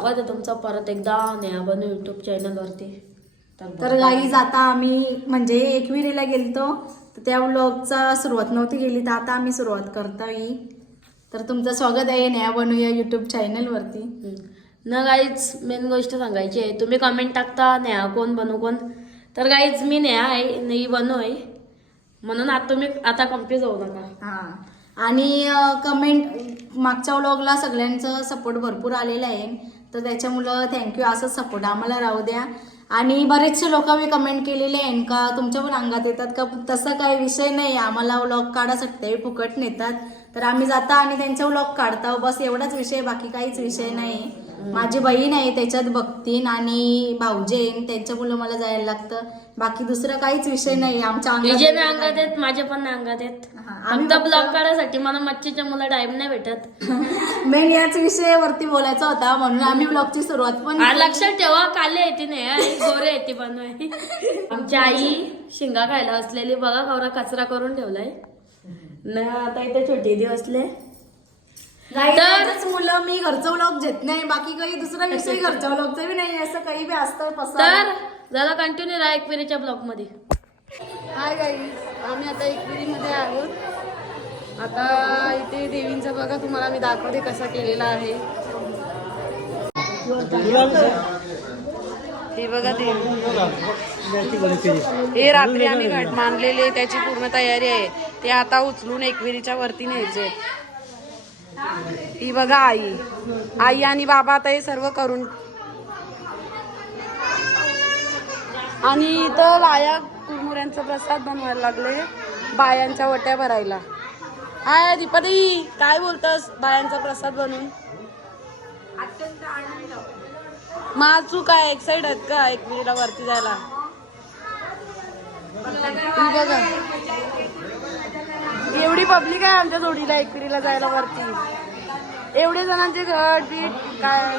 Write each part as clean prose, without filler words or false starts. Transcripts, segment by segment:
स्वागत आहे तुमचं परत एकदा नेहा बनू यूट्यूब चॅनलवरती। तर गाईज आता आम्ही म्हणजे एकविरीला गेलतो तर त्या व्लॉगचा सुरुवात नव्हती केली तर आता आम्ही सुरुवात करतोय। तर तुमचं स्वागत आहे नेहा बनू या यूट्यूब चॅनलवरती। न गाईज मेन गोष्ट सांगायची आहे, तुम्ही कमेंट टाकता नेहा कोण बनू कोण, तर गाईज मी नेहा आहे नाही बनू आहे, म्हणून आता तुम्ही आता कन्फ्यूज होऊ नका। हां आणि कमेंट मागच्या व्लॉगला सगळ्यांचं सपोर्ट भरपूर आलेला आहे तर त्याच्यामुळं थँक्यू, असंच सपोर्ट आम्हाला राहू द्या। आणि बरेचसे लोक मी कमेंट केलेले आहेत का तुमच्या पण अंगात येतात का, तसा काही विषय नाही, आम्हाला व्लॉग काढासाठी फुकट नेतात तर आम्ही जाता आणि त्यांचे व्लॉग काढतो, बस एवढाच विषय, बाकी काहीच विषय नाही। माझी बहीण आहे त्याच्यात बघतीन आणि भाऊजी आहे त्यांच्यामुळे मला जायला लागतं, बाकी दुसरं काहीच विषय नाही आमच्या अंगात येत, माझे पण अंगात येत, फक्त ब्लॉग काढायसाठी मला मच्छीच्या मुलं टाइम नाही भेटत। मेन याच विषयावरती बोलायचा होता म्हणून आम्ही ब्लॉगची सुरुवात पण लक्षात ठेवा, काले येते नाही गोरे येते बनवाय। आमची आई शिंगा खायला असलेली बघा, कवरा कचरा करून ठेवलाय ना, आता इथे छोटी दिवसले तरच मुलं मी घरचं व्लॉग घेत नाही, बाकी काही दुसरा विषय घरच्या व्लॉगचा बी नाही, असं काही बी असतं तर जरा कंटिन्यू राहा एकविरीच्या ब्लॉग मध्ये। हाय गाईज, आम्ही आता एकविरीमध्ये आहोत। आता इथे देवींचा बघा तुम्हाला मी दाखवते कसा केलेला आहे। हे बघा देवी, हे रात्री आम्ही घट मांडलेले त्याची पूर्ण तयारी आहे, ते आता उचलून एकविरीच्या वरती न्यायचे। ही बघा आई आणि बाबा आता हे सर्व करून, आणि इथं बाया कुरमुऱ्यांचा प्रसाद बनवायला लागले, बायांच्या वट्या भरायला। हाय दीपाताई, काय बोलतस बायांचा प्रसाद बनवून? माचू काय एक्साइड आहेत का एकविरीला वरती जायला? बघा एवढी पब्लिक आहे आमच्या जोडीला एकविरीला जायला वरती, एवढे जणांचे घट बीट काय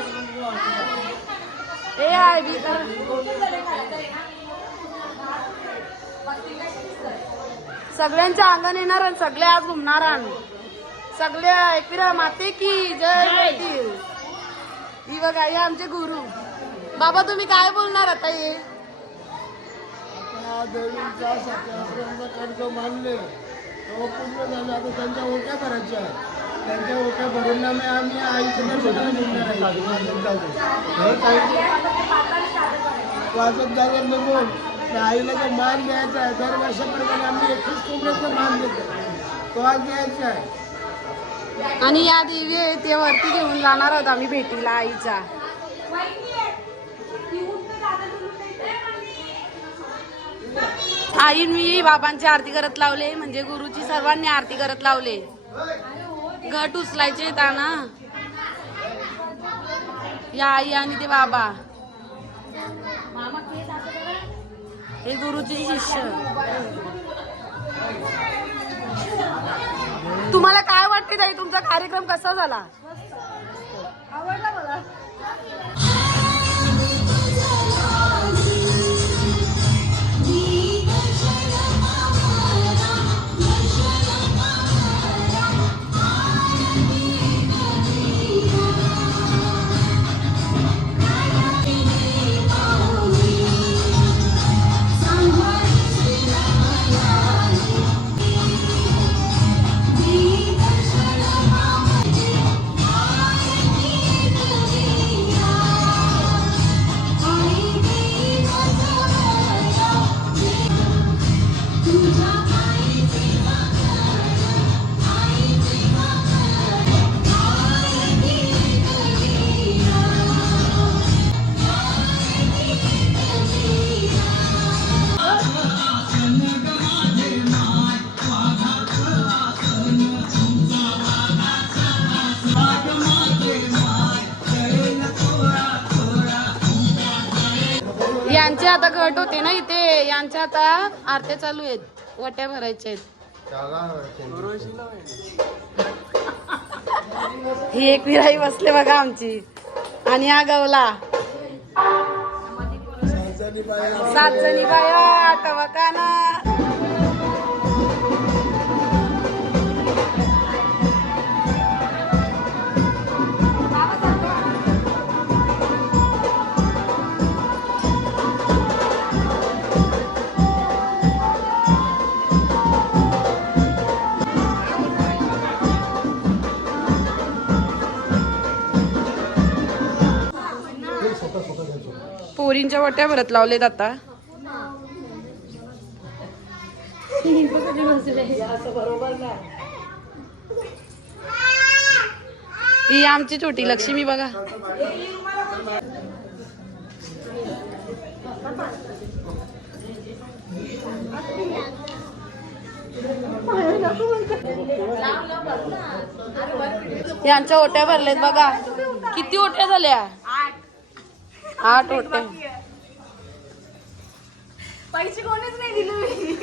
हे आहे बी तर सगळ्यांच्या अंगण येणार आणि सगळे आज घुमणार आणि सगळे एकविरा माते की जय करतील। ही बघा हे आमचे गुरु बाबा, तुम्ही काय बोलणार आता? हे देवींचा सत्याग्रह कर्ज मानले तो पूर्ण झाले, आता त्यांच्या ओट्या करायच्या, त्यांच्या ओट्या भरून आम्ही आईच्या दर्शनाला निघणार आहे। वाजत जागर निघून त्या आईला जो मान द्यायचा आहे, दरवर्षाप्रमाणे आम्ही 21 कोंबड्याचा मान देतो, तो आज द्यायचा आहे। आणि या देवी आहे ते वरती घेऊन जाणार आहोत आम्ही भेटीला आईचा। आई मी बाबांची आरती करत लावले, म्हणजे गुरुची सर्वांनी आरती करत लावले, घट उचलायचे ना या आई आणि ते बाबा, हे गुरुचे शिष्य। तुम्हाला काय वाटते ताई, तुमचा कार्यक्रम कसा झाला? आवडला मला। यांचे आता घट होते ना इथे, यांच्या आता आरत्या चालू आहेत, वट्या भरायच्या आहेत। ही एक विराई बसले बघा आमची, आणि हा गवला 7 जणी बाया आठवा ना। कैरींच्या वाट्या भरत लावलेत आता. ही आमची छोटी लक्ष्मी बघा. यांच्या ओट्या भरलेत बघा. किती ओट्या झाल्या? 8 ओट्या. पैसे कोणीच नाही दिले मी.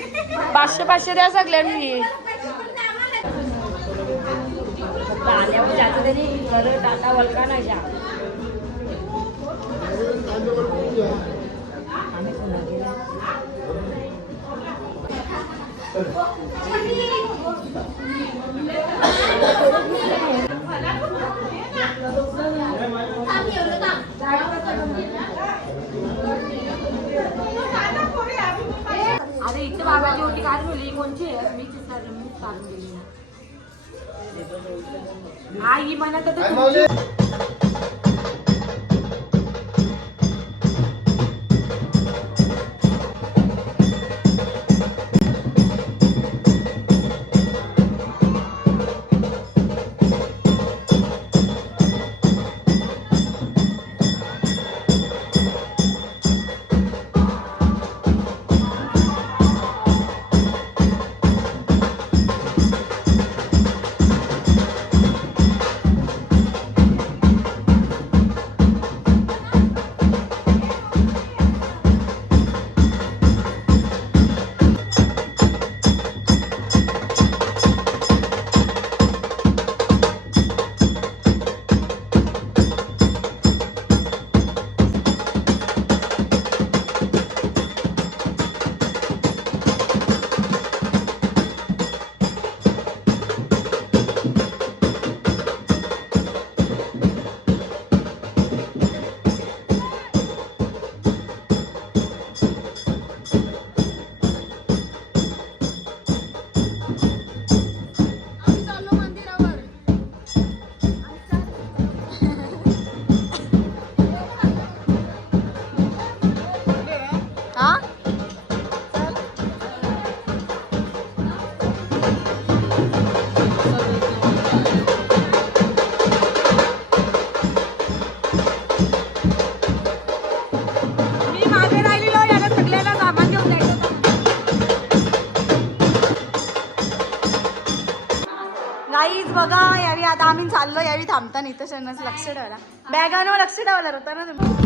500 द्या सगळ्यांनी. अरे इथे बाबाची ओटी काय बोलली कोणची आहे? मी चालून गेली ना. आई म्हणत होते गाईज बघा यावी आता आम्ही चाललो यावी थांबता नाही तर लक्ष ठेवायला बॅगांवर लक्ष ठेवायला होता ना तुम्ही.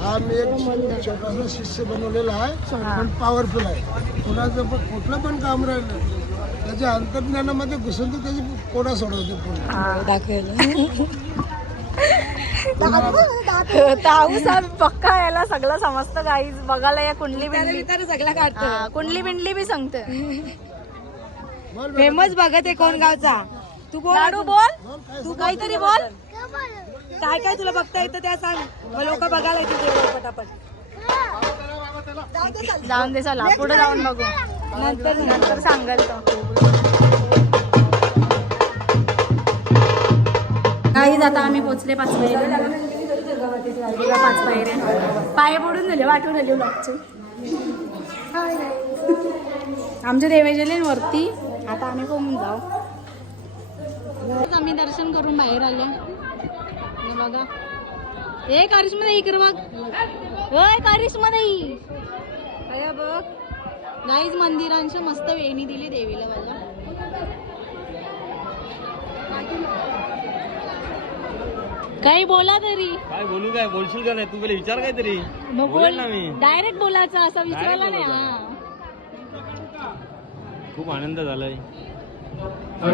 हा मी एक छोटासा शिष्य बनवलेला आहे पण पॉवरफुल आहे. कोणाचं पण कुठलं पण काम राहिलं त्याच्या अंतर्ज्ञानामध्ये घुसून तर त्याची कोणा सोडवते पक्का याला सगळं समजतं गाईज. बघायला या कुंडली बिंडली सगळं काढतं. कुंडली बिंडली बी सांगतं. फेमस बघत आहे कोण गावचा. तू बोल लाडू बोल, तू काहीतरी बोल. काय काय तुला बघता येतं त्या सांग. लोक बघायला येतील पटापट. जाऊन दे चला पुढे जाऊन बघू. नंतर सांगाल तो. काहीच आता आम्ही पोचले 5 पायऱ्या. 5 पायऱ्या पाय पडून झाले वाटून आले ब्लॉगचे. आमचे देवे गेले वरती. आता आम्ही कोण जाऊ. आम्ही दर्शन करून बाहेर आले. बघा हे करिश्मा इकडे बघ. होय करिश्मा नाही बघ. गाईज मंदिरांच्या मस्त वेणी दिली देवीला. बघा काही बोला तरी. काय बोलू काय बोलशील का नाही तू पहिले विचार काय तरी. बोल ना मी डायरेक्ट बोलायचं असं विचारला नाही. खूप आनंद झालाय.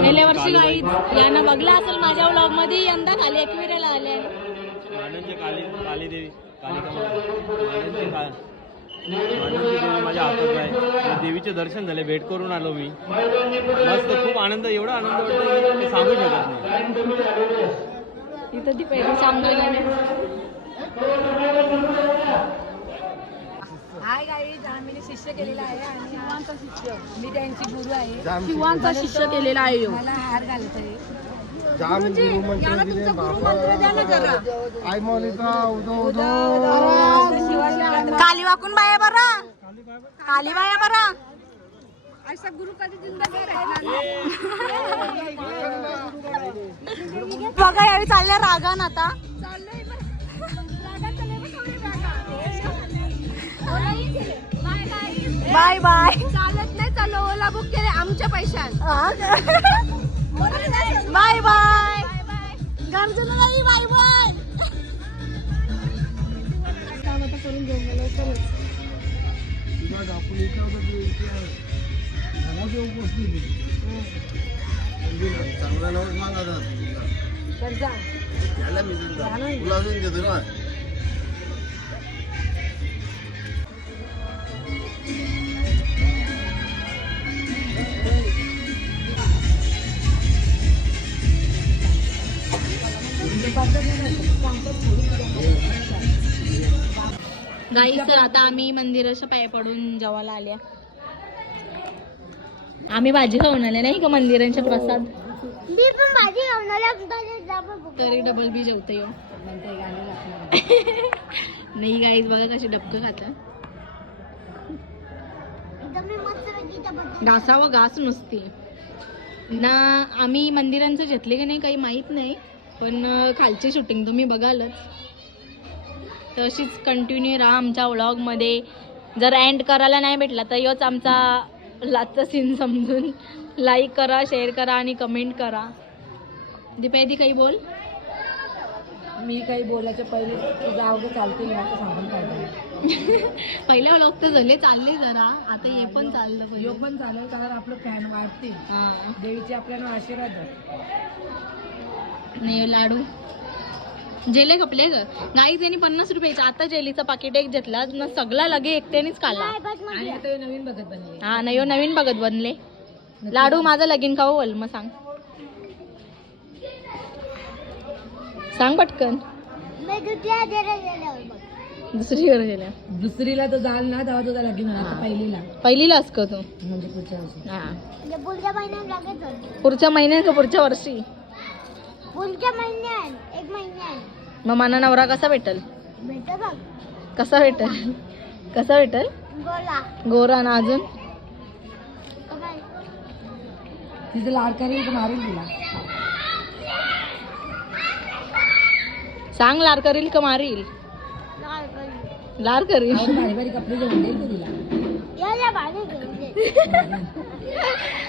गेल्या वर्षी गाईज यांना बघला असेल माझ्या व्लॉग मध्ये. यंदा खाली एकविरेला आले. मांडणची काली देवी कालिका मांडणची देवी माझ्या हातात आहे. देवीचे दर्शन झाले. भेट करून आलो मी. मस्त खूप आनंद. एवढा आनंद वाटतो की सांगू शकत नाही. इथं ती पहिली चांगली. हाय गाईज आम्ही शिष्य केलेला आहे आणि शिवांचा शिष्य. मी त्यांची गुरु आहे. शिवांचा शिष्य केलेला आहे. मला हार घालत आहे. जाम गुरु मंत्र दिले बाबा. आई मौलिका उदो उदो. काली वाकून बाया बरा. काली बाया बरा. असा गुरु कधी जिंदगी राहणार. बघा यावेळी चालल्या रागान. आता बाय बाय. चालत नाही चालू. ओला बुक केले आमच्या पैशात. Bye bye. गामचं नाही. Bye bye. आपण इथे होतो ते इथे घराच्या उपस्थित चांगला नवस मागा. याला मी तुला अजून देतो ना. गाई तर आता आम्ही मंदिराच्या पाय पडून जेवायला आल्या. आम्ही भाजी खाऊन आले नाही का मंदिरांच्या प्रसाद. तरी डबल बी जेवता येऊ. नाही गाईज बघा कशी डबकं खातात. घासावं घास नसते ना. आम्ही मंदिरांचं घेतले की नाही काही माहीत नाही. पण खालची शूटिंग तुम्ही बघालच. तशीच कंटिन्यू राहा आमच्या व्लॉगमध्ये. जर एंड करायला नाही भेटला तर योच आमचा लाचचा सीन समजून लाईक करा, शेअर करा आणि कमेंट करा. दीपायदी काही बोल. मी काही बोलायच्या पहिले जाऊ दे चालतील ना सांगून पाहिजे. पहिल्या व्लॉग तर झाले चालले जरा. आता हे पण चाललं यो पाहिजे. पण चालेल कारण आपलं फॅन वाढतील. देवीचे आपल्याला आशीर्वाद. नाही लाडू जेले कपले ग नाही त्यांनी 50 रुपयाचा आता जेलीचा पाकिट एक घेतला ना सगळा लगे एकट्यानेच खाल्ला हा नाही नवीन बघत बनले लाडू माझा लगीन खाऊ बोल मग सांग पटकन दुसरीवर गेल्या दुसरीला तो जाल ना तेव्हा तुझा लगीन पहिलीला पहिलीला असतो तू म्हणजे पुढच्या वर्षी हा पुढच्या महिन्यात लागेल पुढच्या महिन्यात का पुढच्या वर्षी पुढच्या महिन्यात 1 महिन्यात मग मला नवरा कसा भेटल भेटत बघ कसा भेटल बोला गोरा ना अजून काय तिथे लाड करेल मारेल तिला सांग लार करील का मारील लार करील भारी भारी कपडे घेऊन देईल तू तिला याला भारी घेऊन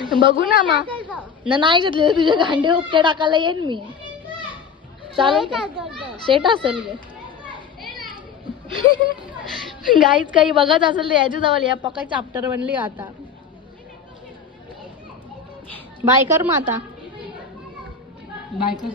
दे बघू ना मग नाही घेतले तुझ्या गांडे उपटे टाकायला येईन मी चालेल का? शेट असेल गे गाईच काही बघत असेल तर याच्या जवळ या पकाय चाप्टर बनली आता बाय कर मग आता बायको